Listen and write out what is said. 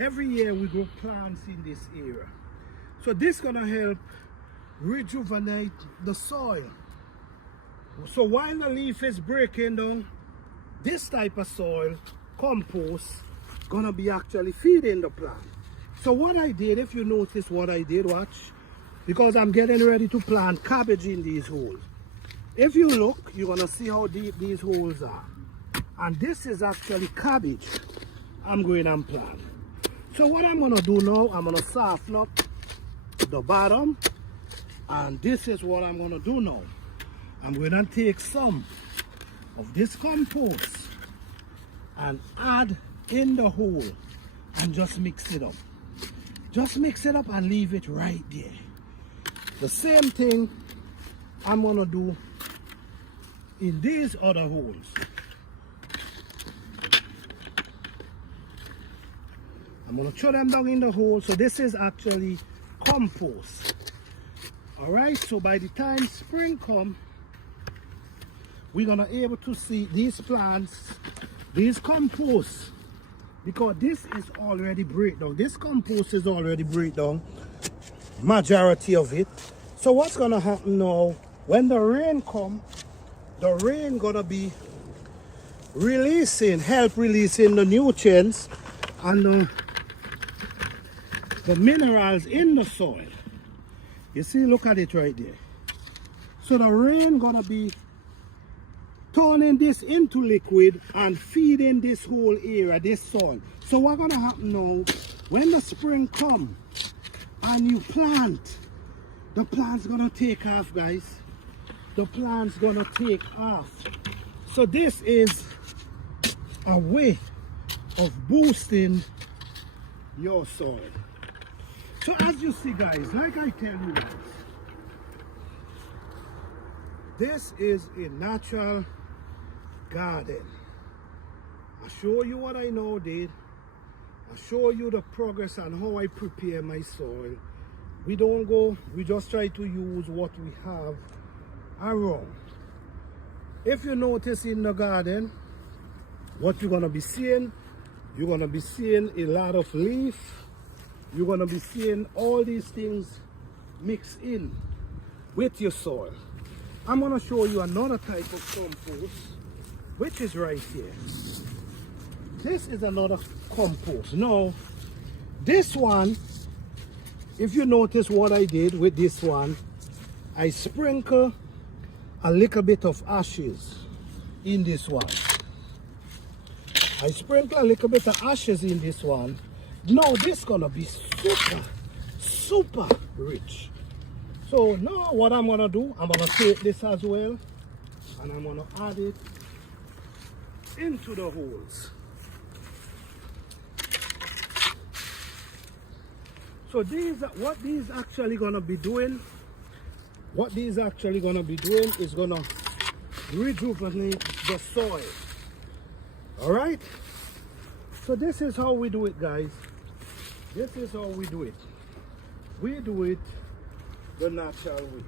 Every year we grow plants in this area. So this is gonna help rejuvenate the soil. So while the leaf is breaking down, this type of soil, compost, gonna be actually feeding the plant. So what I did, if you notice what I did, watch, because I'm getting ready to plant cabbage in these holes. If you look, you're gonna see how deep these holes are. And this is actually cabbage I'm going and plant. So what I'm gonna do now, I'm gonna soften up the bottom, and this is what I'm gonna do now. I'm gonna take some of this compost and add in the hole and just mix it up. Just mix it up and leave it right there. The same thing I'm gonna do in these other holes. I'm gonna throw them down in the hole. So this is actually compost. All right, so by the time spring comes, we're gonna able to see these plants, these compost, because this is already breakdown. This compost is already breakdown, majority of it. So what's gonna happen now, when the rain come, the rain gonna be help releasing the nutrients and the minerals in the soil. You see, look at it right there. So the rain gonna be turning this into liquid and feeding this whole area, this soil. So what's gonna happen now, when the spring come and you plant, the plant's gonna take off, guys. The plant's gonna take off. So this is a way of boosting your soil. So as you see, guys, like I tell you guys, this is a natural garden. I show you what I now did. I show you the progress and how I prepare my soil. We don't go, we just try to use what we have around. If you notice in the garden, what you're gonna be seeing, you're gonna be seeing a lot of leaf. You're gonna be seeing all these things mixed in with your soil. I'm gonna show you another type of compost, which is right here. This is another compost. Now, this one, if you notice what I did with this one, I sprinkle a little bit of ashes in this one. I sprinkle a little bit of ashes in this one. Now this gonna be super rich. So now what I'm gonna do, I'm gonna take this as well and I'm gonna add it into the holes. So what these actually gonna be doing is gonna rejuvenate the soil. All right, so this is how we do it, guys. This is how we do it. We do it the natural way.